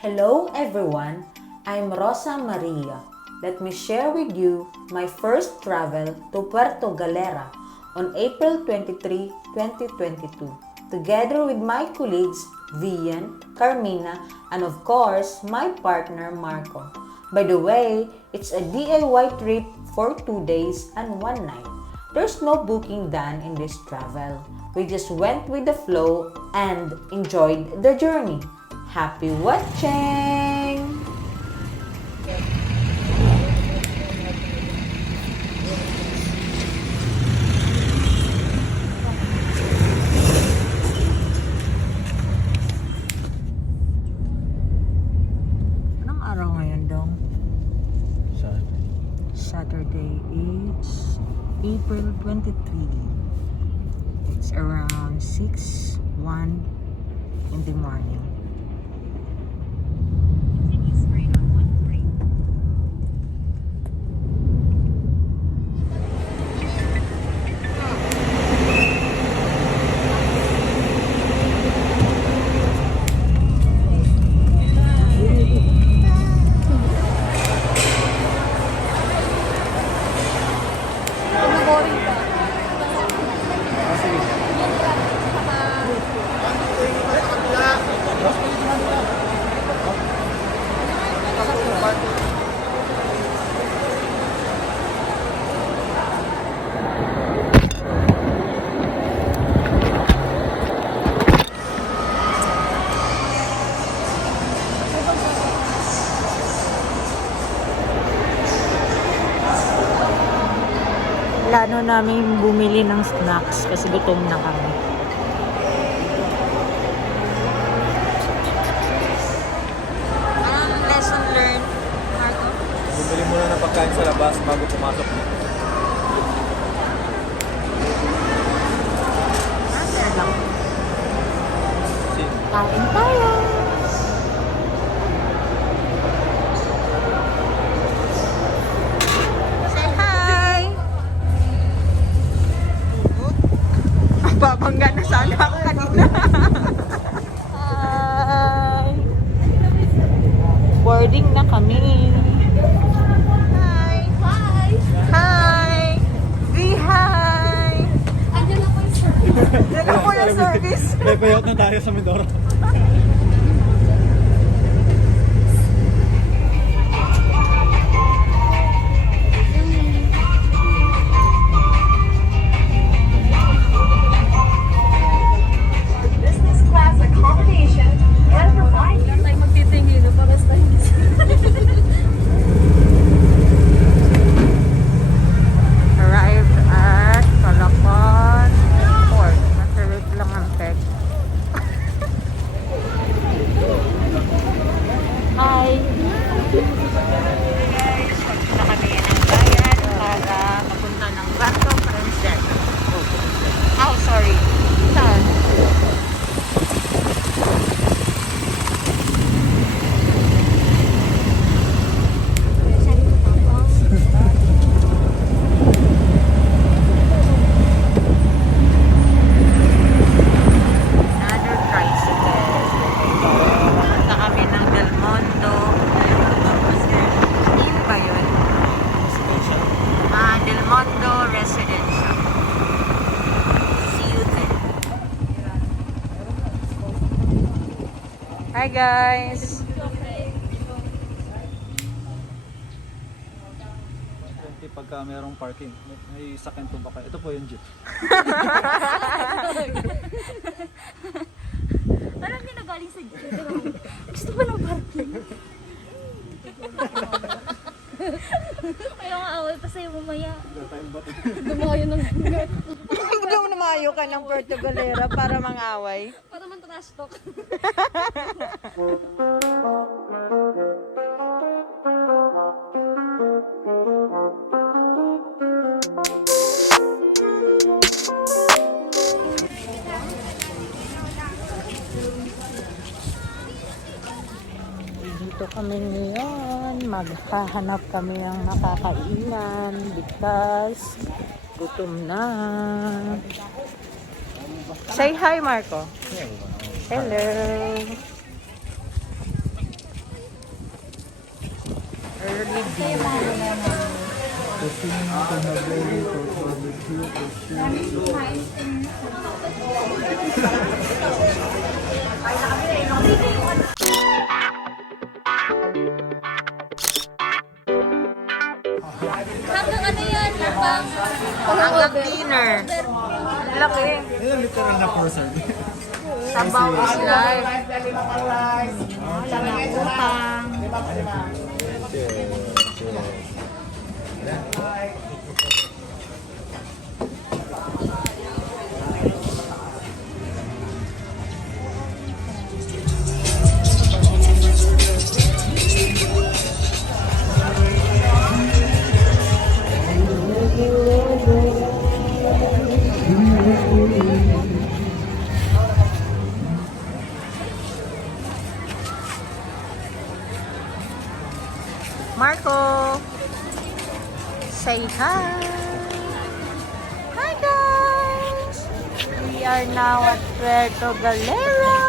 Hello everyone, I'm Rosa Maria. Let me share with you my first travel to Puerto Galera on April 23, 2022, together with my colleagues Bayan, Carmina, and of course my partner Marco. By the way, it's a DIY trip for 2 days and 1 night. There's no booking done in this travel. We just went with the flow and enjoyed the journey. Happy watching! Anong araw ngayon, Dong? Saturday. It's April 23. It's around 6:01 in the morning. Plano namin bumili ng snacks kasi gutom na kami. Anong lesson learned, Marco? Bumili muna ng pagkain sa labas bago pumasok dito. Kain tayo! Babangga na sana ako kanina. Hi! Boarding na kami. Hi! Hi! Hi! Be hi! Andiyan na po yung service. Yan na po yung service. Payot na tayo sa Mindoro. Arrived at Calapan Port. Masarap lang ang tech. Hi! Guys, papunta kami ng Bayan para mapunta ng Barco Princess. Oh, sorry. Saan? Hi guys! Pagka mayroong parking, may sakyan po ba kayo? Ito po yung jeep. Parang hindi na galing sa jeep. Gusto pa ng parking. Ayaw nga awal pa sa'yo mamaya. Dumayo ng gat. Hindi mo namayo ka ng Puerto Galera para mang-away. Para man trash talk. Dito kami ngayon, maghahanap kami ng makakainan because gutom na. Say hi, Marco. Hello. Early Kasi yung mga naman. Kasi pinabili for barbecue, for sure. Hanggang ano yan? Hanggang dinner. Ang laki. Yan ang literal na person. Sabaw is life. Utang. Marco, say hi. Hi guys. We are now at Puerto Galera.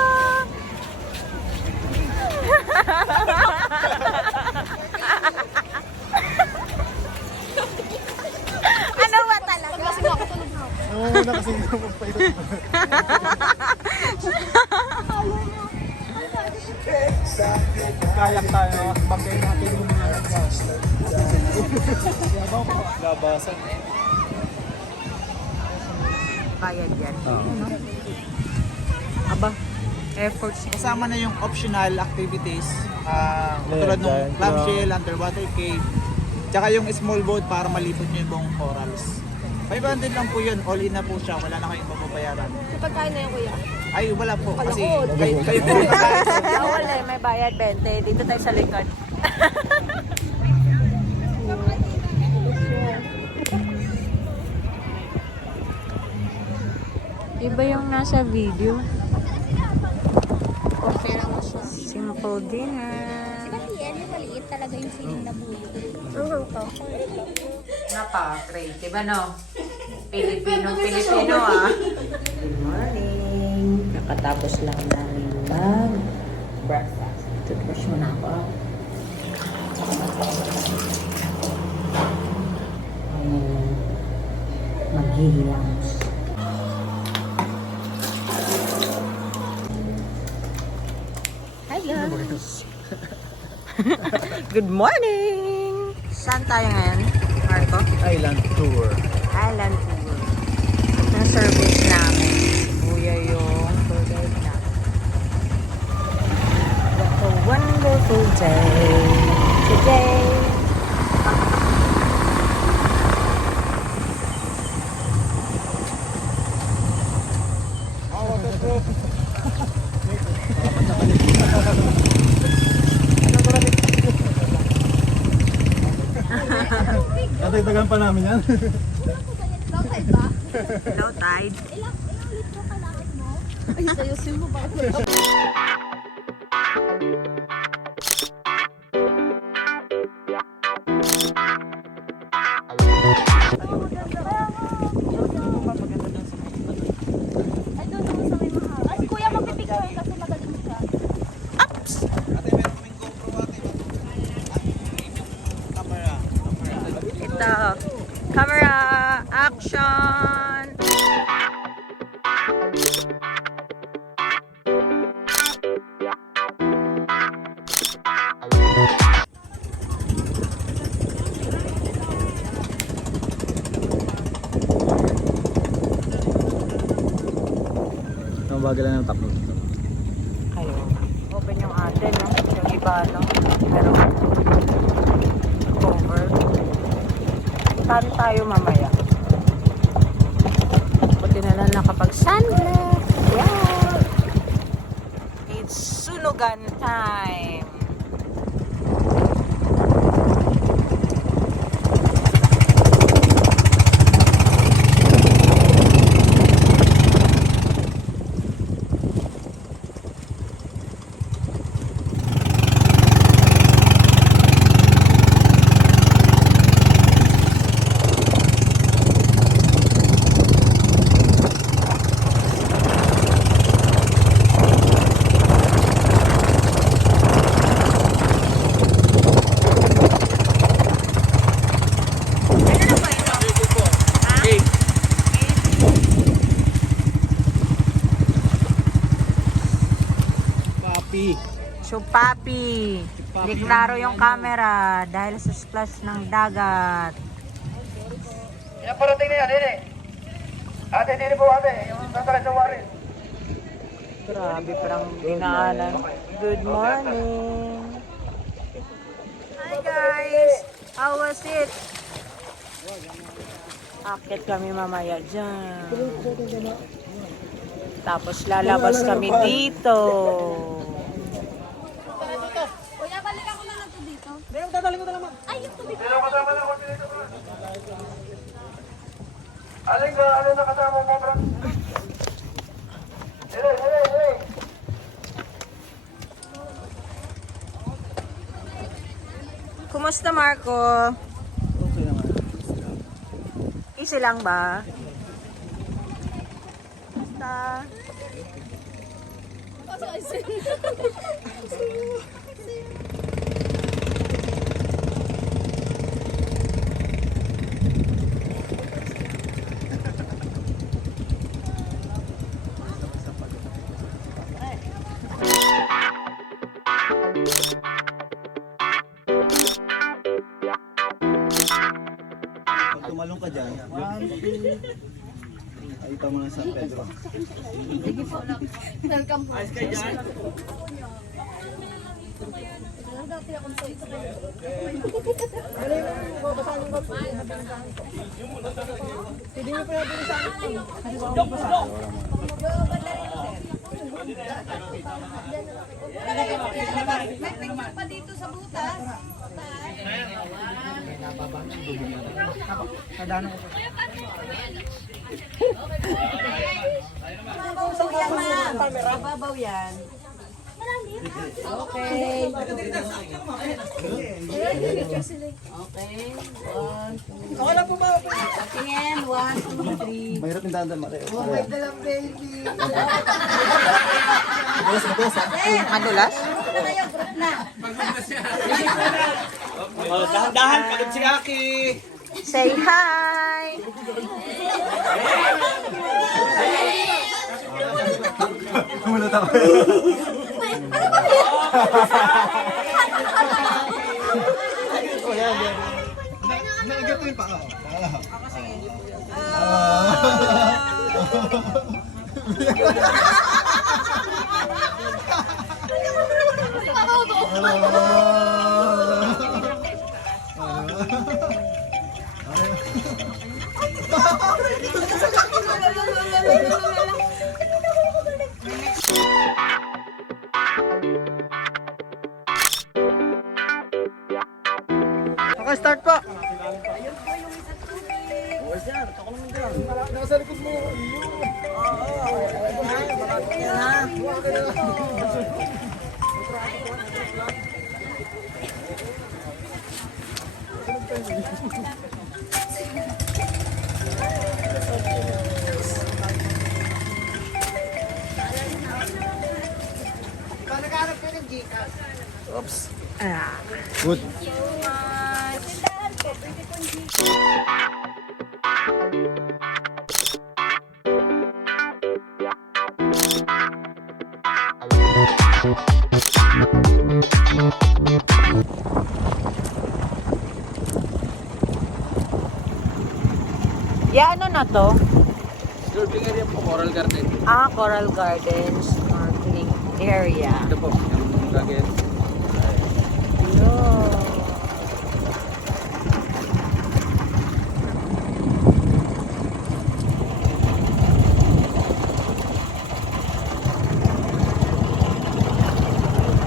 Ano ba talaga? Kasi makatulog na ako. Oo, na kasi hindi ko magpailot. Kayak tayo, bagay natin yung mga nagwas. Labasan. Bayad yan. Aba, efforts. Kasama na yung optional activities, tulad ng giant clamshell, underwater cave, tsaka yung small boat para malipot nyo yung buong corals. 500 lang po yun, all in na po siya, wala na kayong babayaran. Sa pagkain na yung kuya. Ay, wala po, kasi Kala ko, kayo po kakain. Bawal eh, may bayad 20. Dito tayo sa likod. Iba yung nasa video. Okay lang mo siya. Simple dinner. Kasi yan, yung maliit talaga yung feeling na buyo. Ang to. Napaka-creative, ano? Pilipino ah. Good morning. Nakatapos lang namin mag-breakfast. Toothbrush muna ako. Maghihilang. Hi guys! Good morning! Saan tayo ngayon, Marco? Island tour. Island tour. Ang service namin. Kuya yung tour guide namin. What a wonderful day today. Natagdagan pa namin yan. Low tide ba? Low tide. Ilang litro ka lakad mo? Ay, sayusin mo ba? Ay, doon naman sa may mahal. Ay, kuya, magpipicture kasi magaling siya. Ate, meron kaming GoPro ate. Camera. Ito. Camera. Action. Ang bagal lang ng takbo. Ayo. Open yung atin, no? Yung iba, no? Pero, cover. Saan tayo mamaya? Buti na lang nakapag-sunglass. Yeah! It's sunugan time. Chupapi. Hindi klaro yung camera dahil sa splash ng dagat. Yan parating na yan, Nene. Ate, Nene po ate. Yung tatara sa warin. Grabe parang dinaanan. Good morning. Hi guys. How was it? Akit kami mamaya dyan. Tapos lalabas kami dito. Kuya, balik ako na lang to dito. Ay, yung tubig. Sino kasama na ko dito? Alin ka? Alin na kasama mo, bro? Hele. Kumusta Marco? Okay naman. Easy lang ba? Kumusta? Pag tumalong ka dyan, nakita mo ng San Pedro. Welcome po. May picture pa dito sa butas. Mababaw yan. Okay. Wala po ba? Tingin, 1, 2, 3. Mahirap yung dandan, Mario. Madulas? Dahan-dahan, pagod si Aki. Say hi! Kumulot ako. Nagato yung paa. Okay, start po. Nasa likod mo. Oops. Good. Ya, ano na to? Surfing area po, Coral Garden. Coral Gardens snorkeling area. Ito po, yung gagawin. Yun.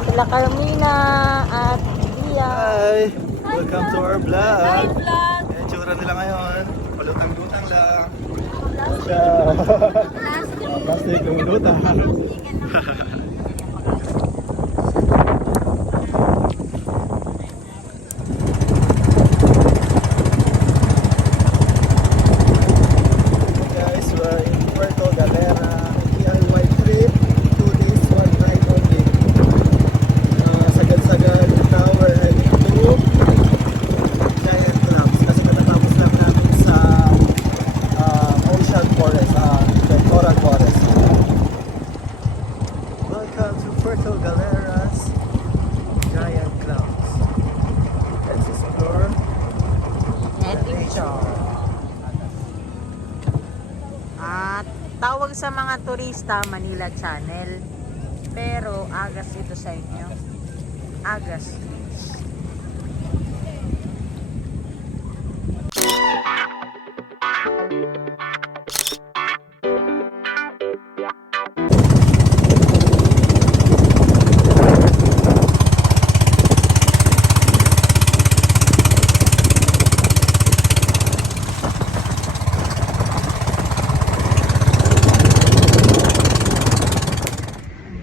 Sila Carmina at Dia. Hi! Welcome to our vlog. Hi, vlog. Yan, tsura nila ngayon. Palutang-lutang lang. Plastic, lumulutang. Guys, we're in Puerto Galera. DIY trip. 2 days, 1 night only. Sagad-sagad tower and 2 giant crabs. Kasi natatapos lang namin sa ocean forest, the coral forest. But Turista Manila Channel. Pero agas ito sa inyo. Agas.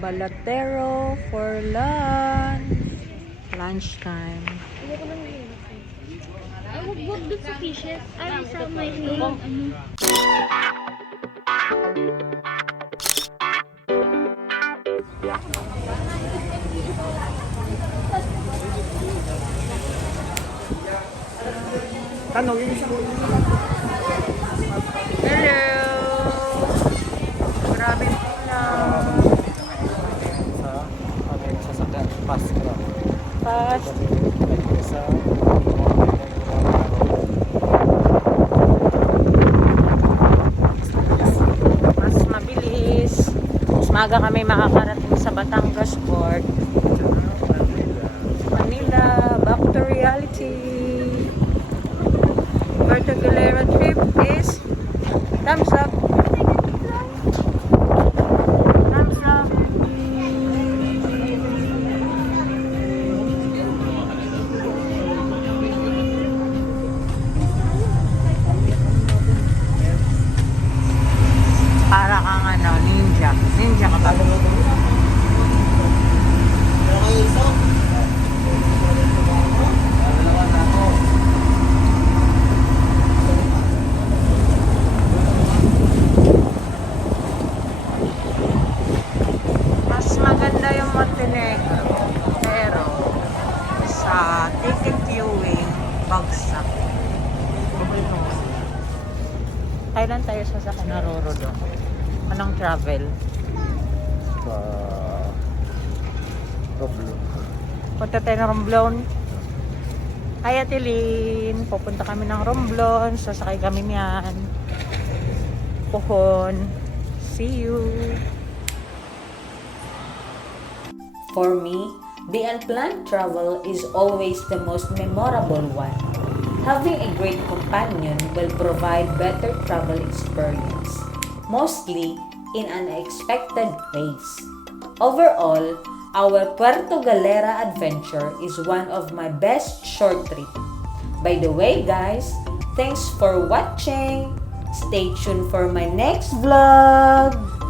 Balatero for lunchtime. Ay, huwag dun sa fishes. Ay, sa may ano. Ano, yung isang Hello! Grabe pula. sa aming sasakyan, Fastcraft. Fast. Sa Mas mabilis. Mas maaga kami makakarating sa Batangas Port. Manila, back to reality. Puerto Galera trip is thumbs up. Thumbs up. Para kang ano, ninja. Ninja ka ba? Mas maganda yung Montenegro. Pero sa ticket viewing, bagsak. Kailan tayo sasakyan na Roro doon? Anong travel? sa Roblo. Punta tayo ng Romblon. Hi Atilin, pupunta kami ng Romblon. Sasakay kami niyan. Pohon. See you. For me, the unplanned travel is always the most memorable one. Having a great companion will provide better travel experience, mostly in unexpected ways. Overall, our Puerto Galera adventure is one of my best short trip. By the way guys, thanks for watching. Stay tuned for my next vlog.